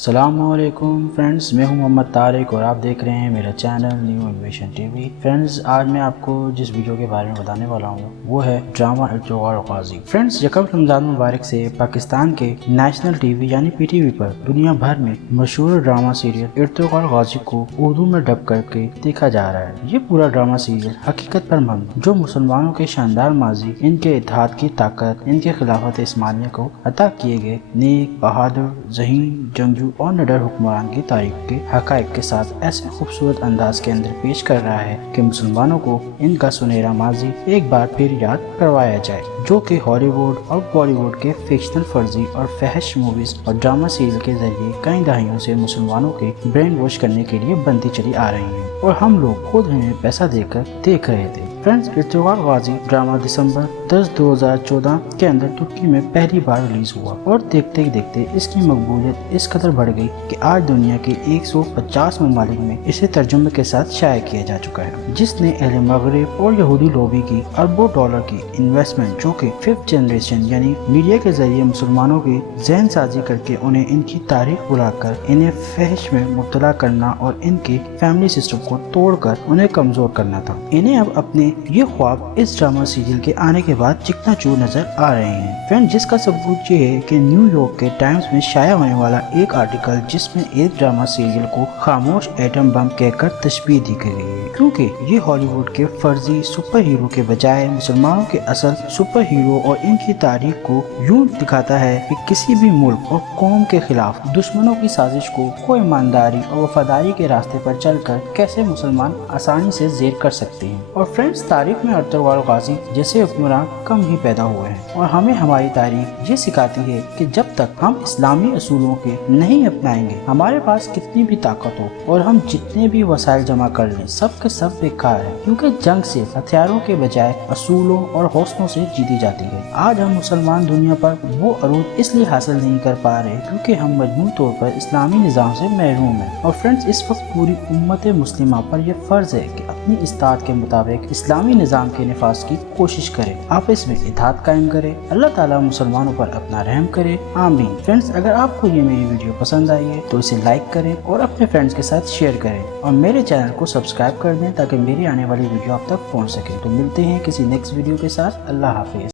السلام علیکم فرینڈز، میں ہوں محمد طارق اور آپ دیکھ رہے ہیں میرا channel new innovation T V. Friends, آج میں آپ کو جس ویڈیو کے بارے میں بتانے والا ہوں وہ ہے ڈرامہ ارطغرل غازی۔ فرینڈز، یکم رمضان مبارک سے پاکستان کے نیشنل ٹی وی یعنی پی ٹی وی پر دنیا بھر میں مشہور ڈرامہ سیریل ارطغرل غازی کو اردو میں ڈب کر کے دیکھا جا رہا ہے۔ یہ پورا ڈرامہ سیریل حقیقت پر مبنی جو مسلمانوں کے شاندار ماضی، ان کے اتحاد کی طاقت، ان کے خلافت عثمانیہ کو عطا کیے گئے نیک، بہادر، ذہین، جنگجو اور نڈر حکمران کی تاریخ کے حقائق کے ساتھ ایسے خوبصورت انداز کے اندر پیش کر رہا ہے کہ مسلمانوں کو ان کا سنہرا ماضی ایک بار پھر یاد کروایا جائے، جو کہ ہالی ووڈ اور بالی ووڈ کے فکشنل فرضی اور فحش موویز اور ڈرامہ سیریل کے ذریعے کئی دہائیوں سے مسلمانوں کے برین واش کرنے کے لیے بنتی چلی آ رہی ہیں، اور ہم لوگ خود انہیں پیسہ دے کر دیکھ رہے تھے۔ فرینڈز، ارطغرل غازی ڈرامہ دسمبر 10، 2014 کے اندر ترکی میں پہلی بار ریلیز ہوا، اور دیکھتے دیکھتے اس کی مقبولیت اس قدر بڑھ گئی کہ آج دنیا کے 150 ممالک میں اسے ترجمے کے ساتھ شائع کیا جا چکا ہے، جس نے اہل مغرب اور یہودی لوبی کی اربوں ڈالر کی انویسٹمنٹ، جو کہ 5th جنریشن یعنی میڈیا کے ذریعے مسلمانوں کی ذہن سازی کر کے انہیں ان کی تاریخ بلا کر انہیں فحش میں مبتلا کرنا اور ان کے فیملی سسٹم کو توڑ کر انہیں کمزور کرنا تھا۔ انہیں اب اپنے یہ خواب اس ڈرامہ سیریل کے آنے کے بعد چکنا چور نظر آ رہے ہیں۔ فرینڈ، جس کا ثبوت یہ ہے کہ نیو یارک کے ٹائمز میں شائع ہونے والا ایک آرٹیکل جس میں ایک ڈرامہ سیریل کو خاموش ایٹم بم کہہ کر تشبیہ دی گئی ہے، کیونکہ یہ ہالی ووڈ کے فرضی سپر ہیرو کے بجائے مسلمانوں کے اصل سپر ہیرو اور ان کی تاریخ کو یوں دکھاتا ہے کہ کسی بھی ملک اور قوم کے خلاف دشمنوں کی سازش کو کوئی ایمانداری اور وفاداری کے راستے پر چل کر کیسے مسلمان آسانی سے زیر کر سکتے ہیں۔ اور فرینڈز، تاریخ میں ارطغرل غازی جیسے حکمران کم ہی پیدا ہوئے ہیں، اور ہمیں ہماری تاریخ یہ سکھاتی ہے کہ جب تک ہم اسلامی اصولوں کے نہیں اپنائیں گے، ہمارے پاس کتنی بھی طاقت ہو اور ہم جتنے بھی وسائل جمع کر لیں، سب کے سب بیکار ہے، کیونکہ جنگ سے ہتھیاروں کے بجائے اصولوں اور حوصلوں سے جیتی جاتی ہے۔ آج ہم مسلمان دنیا پر وہ عروج اس لیے حاصل نہیں کر پا رہے کیونکہ ہم مجموعی طور پر اسلامی نظام سے محروم ہیں۔ اور فرینڈز، اس وقت پوری امت مسلمہ پر یہ فرض ہے کہ اپنی استطاعت کے مطابق اسلامی نظام کے نفاذ کی کوشش کرے، آپس میں اتحاد قائم کرے، اللہ تعالیٰ مسلمانوں پر اپنا رحم کرے، آمین۔ فرینڈز، اگر آپ کو یہ میری ویڈیو پسند آئی ہے تو اسے لائک کریں اور اپنے فرینڈز کے ساتھ شیئر کریں، اور میرے چینل کو سبسکرائب کر دیں تاکہ میری آنے والی ویڈیو آپ تک پہنچ سکے۔ تو ملتے ہیں کسی نیکسٹ ویڈیو کے ساتھ۔ اللہ حافظ۔